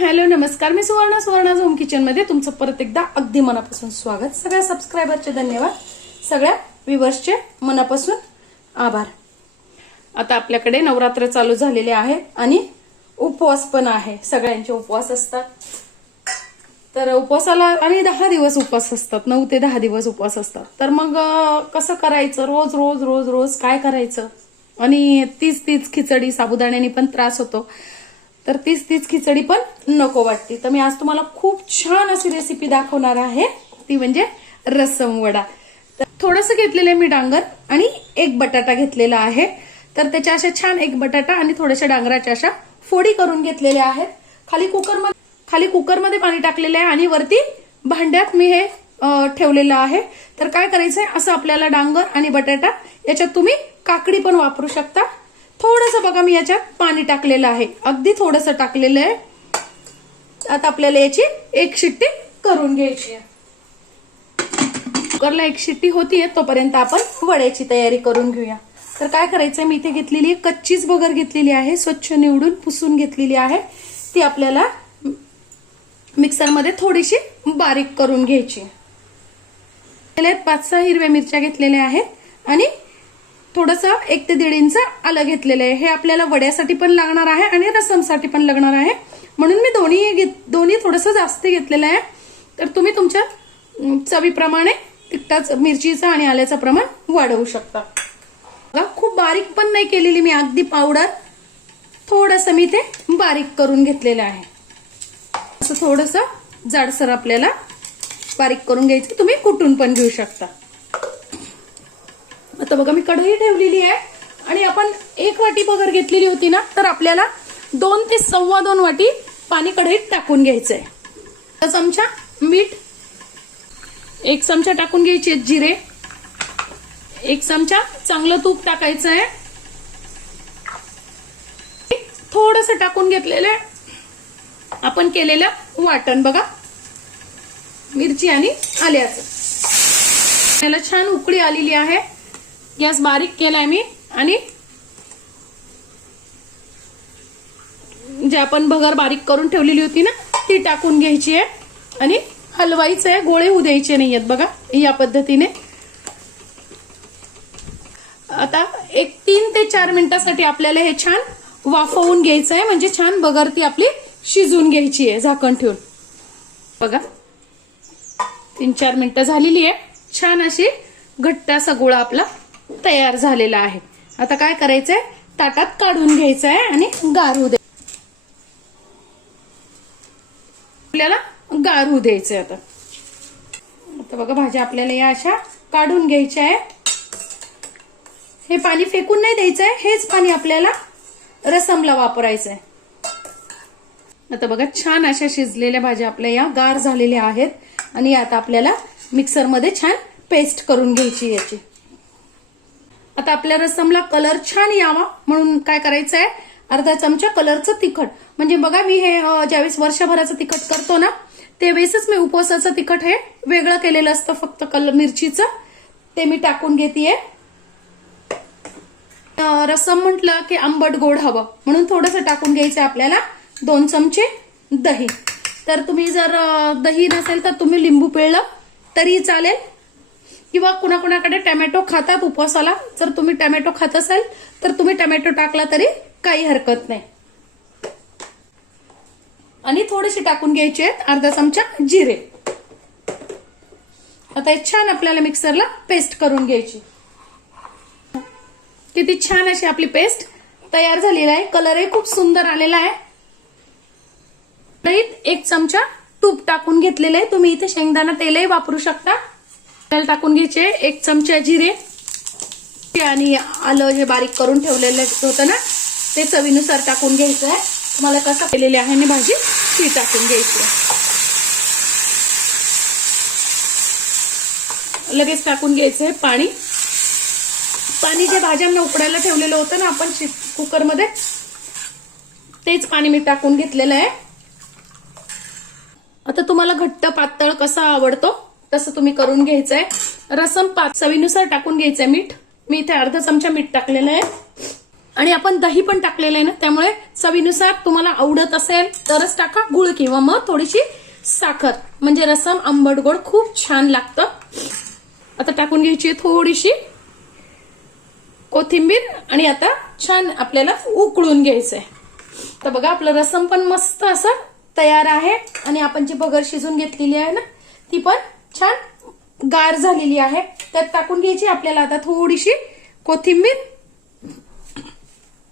Hello नमस्कार, मी Suvarna home kitchen मध्ये तुमचं परत एकदा अगदी मनापासून स्वागत। सगळ्या सबस्क्रायबरचे धन्यवाद, सगळ्या व्ह्यूअर्सचे मनापासून आभार। आता आपल्याकडे नवरात्र चालू झालेले आहे आणि उपवास पण आहे, सगळ्यांचे उपवास असतात। तर उपवासाला आणि 10 दिवस उपवास असतात, 9 ते 10 दिवस उपवास असतात। तर मग कसं करायचं, रोज रोज रोज रोज काय करायचं, आणि तीच खिचडी साबुदाण्याने पण त्रास होतो, तर तीच खिचडी पण नको वाटते। तर मी आज तुम्हाला खूप छान अशी रेसिपी दाखवणार आहे, ती म्हणजे रसम वडा। तर थोडंसं घेतलेलं आहे मी डांगर आणि एक बटाटा घेतलेला आहे। तर त्याच्या अशा छान एक बटाटा आणि थोड्याशा डांगराच्या अशा फोडी करून घेतलेल्या आहेत। खाली कुकरमध्ये पाणी टाकलेलं आहे आणि वरती भांड्यात मी हे ठेवलेलं आहे। तर काय करायचंय, असं आपल्याला डांगर आणि बटाटा याच्यात तुम्ही काकडी पण वापरू शकता। थोडंसं बघा मी याच्यात पाणी टाकलेलं आहे, अगदी थोडंसं टाकलेलं आहे। आता आपल्याला याची एक शिट्टी करून घ्यायची आहे। कुकरला एक शिट्टी होतीये तोपर्यंत आपण वड्याची तयारी करून घेऊया। तर काय करायचंय, मी इथे घेतलेली कच्चीच बगर घेतलेली आहे, स्वच्छ निवडून पुसून घेतलेली आहे। ती आपल्याला मिक्सरमध्ये थोडीशी बारीक करून घ्यायची। 5-6 हिरव्या मिरच्या घेतलेल्या आहेत आणि थोडंसं 1 ते 1.5 इंच आलं घेतलेलं आहे। हे आपल्याला वड्यासाठी पण लागणार आहे आणि रसमसाठी पण लागणार आहे, म्हणून मी दोन्ही थोडंसं जास्त घेतलेलं आहे। तर तुम्ही तुमच्या चवीप्रमाणे तिखटाचं, मिरचीचं आणि आल्याचं प्रमाण वाढवू शकता। खूप बारीक पण नाही केलेली मी, अगदी पावडर थोडंसं मी ते बारीक करून घेतलेलं आहे। असं थोडंसं जाडसर आपल्याला बारीक करून घ्यायचं, तुम्ही कुटून पण घेऊ शकता। आता बघा मी कढई ठेवलेली आहे आणि आपण 1 वाटी बगर घेतलेली होती ना, तर आपल्याला 2 ते 2.25 वाटी पाणी कढईत टाकून घ्यायचंय। 1 चमचा मीठ, 1 चमचा टाकून घ्यायचे जिरे, 1 चमचा चांगलं तूप टाकायचं आहे, थोडंसं टाकून घेतलेलं आपण केलेलं वाटण बघा, मिरची आणि आल्याचं। याला छान उकळी आलेली आहे, गॅस बारीक केलाय मी आणि जे आपण बगर बारीक करून ठेवलेली होती ना, ती टाकून घ्यायची आहे आणि हलवायचं आहे, गोळे होऊ द्यायचे नाहीयेत बघा, या पद्धतीने। आता 3 ते 4 मिनिटांसाठी आपल्याला हे छान वाफवून घ्यायचं आहे, म्हणजे छान बगर ती आपली शिजून घ्यायची आहे झाकण ठेवून। बघा 3-4 मिनिटं झालेली आहे, छान अशी घट्ट असा गोळा आपला तयार झालेला आहे। आता काय करायचंय, ताटात काढून घ्यायचं आहे आणि गारू द्यायचं, आपल्याला गारू द्यायचंय। आता बघा भाज्या आपल्याला या अशा काढून घ्यायच्या आहे। हे पाणी फेकून नाही द्यायचंय, हेच पाणी आपल्याला रसमला वापरायचंय। आता बघा छान अशा शिजलेल्या भाज्या आपल्या या गार झालेल्या आहेत आणि आता आपल्याला मिक्सरमध्ये छान पेस्ट करून घ्यायची याची। आता आपल्या रसमला कलर छान यावा म्हणून काय करायचंय, अर्धा चमचा कलरचं तिखट, म्हणजे बघा मी हे ज्यावेळेस वर्षभराचं तिखट करतो ना, त्यावेळेसच मी उपवासाचं तिखट हे वेगळं केलेलं असतं, फक्त कलर मिरचीचं, ते मी टाकून घेतेय। रसम म्हटलं की आंबट गोड हवं, म्हणून थोडंसं टाकून घ्यायचं आपल्याला 2 चमचे दही। तर तुम्ही जर दही नसेल तर तुम्ही लिंबू पिळलं तरी चालेल, किंवा कुणाकुणाकडे टोमॅटो खातात उपवासाला, जर तुम्ही टोमॅटो खात असाल तर तुम्ही टोमॅटो टाकला तरी काही हरकत नाही। आणि थोडेसे टाकून घ्यायचे आहेत अर्धा चमचा जिरे। आता छान आपल्याला मिक्सरला पेस्ट करून घ्यायची। किती छान अशी आपली पेस्ट तयार झालेली आहे, कलरही खूप सुंदर आलेला आहे। 1 चमचा तूप टाकून घेतलेलं आहे, तुम्ही इथे शेंगदाणा तेलही वापरू शकता। तेल टाकून घ्यायचे, 1 चमचा जिरे आणि आलं जे बारीक करून ठेवलेलं होतं ना, ते चवीनुसार टाकून घ्यायचं आहे। तुम्हाला कसं केलेली आहे आणि भाजी ती टाकून घ्यायची। लगेच टाकून घ्यायचंय पाणी जे भाज्यांना उकडायला ठेवलेलं होतं ना आपण कुकरमध्ये, तेच पाणी मी टाकून घेतलेलं आहे। आता तुम्हाला घट्ट पातळ कसा आवडतो तसं तुम्ही करून घ्यायचंय। रसम चवीनुसार टाकून घ्यायचंय मीठ, मी इथे अर्धा चमचा मीठ टाकलेलं आहे। आणि आपण दही पण टाकलेलं आहे ना, त्यामुळे चवीनुसार तुम्हाला आवडत असेल तरच टाका गुळ किंवा मग थोडीशी साखर, म्हणजे रसम आंबट गोड खूप छान लागतं. आता टाकून घ्यायची थोडीशी कोथिंबीर आणि आता छान आपल्याला उकळून घ्यायचंय. तर बघा आपलं रसम पण मस्त असं तयार आहे आणि आपण जी बगर शिजून घेतलेली आहे ना ती पण छान गार झालेली आहे. त्यात टाकून घ्यायची आपल्याला आता थोडीशी कोथिंबीर.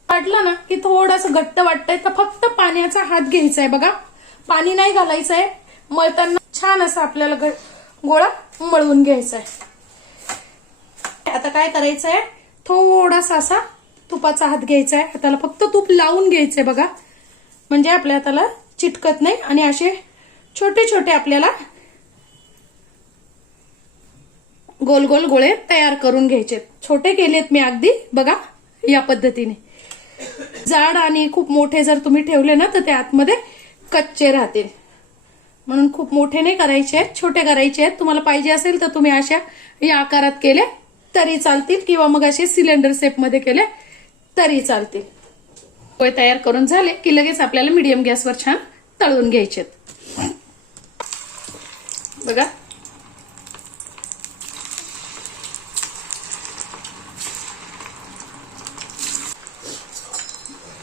वाटलं ना की थोडंसं घट्ट वाटतंय तर फक्त पाण्याचा हात घ्यायचा आहे. बघा पाणी नाही घालायचं आहे. मळताना छान असं आपल्याला गोळा मळून घ्यायचा आहे. आता काय करायचं आहे, थोडासा असा तुपाचा हात घ्यायचा आहे. त्याला फक्त तूप लावून घ्यायचंय बघा, म्हणजे आपल्या हाताला चिटकत नाही. आणि असे छोटे छोटे आपल्याला गोल गोल गोळे तयार करून घ्यायचे. छोटे केलेत मी अगदी बघा या पद्धतीने. जाड आणि खूप मोठे जर तुम्ही ठेवले ना तर ते आतमध्ये कच्चे राहतील, म्हणून खूप मोठे नाही करायचे आहेत, छोटे करायचे आहेत. तुम्हाला पाहिजे असेल तर तुम्ही अशा या आकारात केले तरी चालतील किंवा मग असे सिलेंडर शेप मध्ये केले तरी चालतील. पोहे तयार करून झाले की लगेच आपल्याला मीडियम गॅसवर छान तळून घ्यायचे. बघा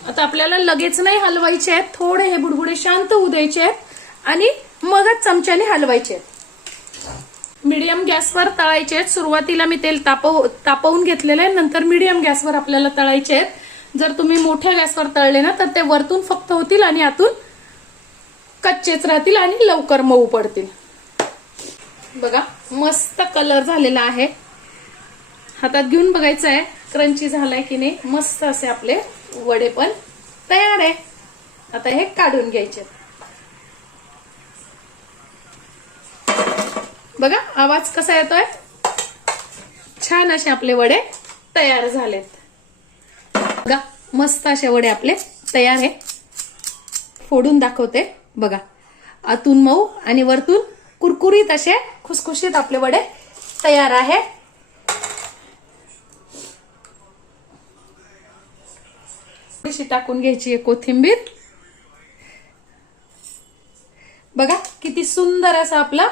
आता आपल्याला लगेच नाही हलवायचे आहेत, थोडे हे बुडबुडे शांत होऊ द्यायचे आहेत आणि मगच चमच्याने हलवायचे आहेत. मीडियम गॅसवर तळायचे आहेत. सुरुवातीला मी तेल तापवून घेतलेलं आहे, नंतर मीडियम गॅसवर आपल्याला तळायचे आहेत. जर तुम्ही मोठ्या गॅसवर तळले ना तर ते वरतून फक्त होतील आणि आतून कच्चेच राहतील आणि लवकर मऊ पडतील. बघा मस्त कलर झालेला आहे. हातात घेऊन बघायचं आहे क्रंची झालाय की नाही. मस्त असे आपले वडे पण तयार आहे. आता हे काढून घ्यायचे. बघा आवाज कसा येतोय, छान असे आपले वडे तयार झालेत. बघा मस्त असे वडे आपले तयार आहे. फोडून दाखवते बघा, आतून मऊ आणि वरतून कुरकुरीत असे खुसखुशीत आपले वडे तयार आहे. थोडीशी टाकून घ्यायची आहे कोथिंबीर. बघा किती सुंदर असा आपला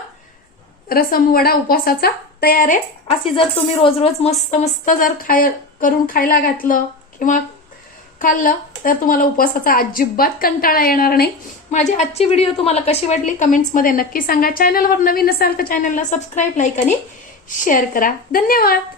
रसम वडा उपवासाचा तयार आहे. अशी जर तुम्ही रोज रोज मस्त मस्त जर करून खायला घातलं किंवा खाल्लं तर तुम्हाला उपवासाचा अजिबात कंटाळा येणार नाही. माझी आजची व्हिडिओ तुम्हाला कशी वाटली कमेंट्समध्ये नक्की सांगा. चॅनलवर नवीन असाल तर चॅनलला सबस्क्राईब, लाईक आणि शेअर करा. धन्यवाद.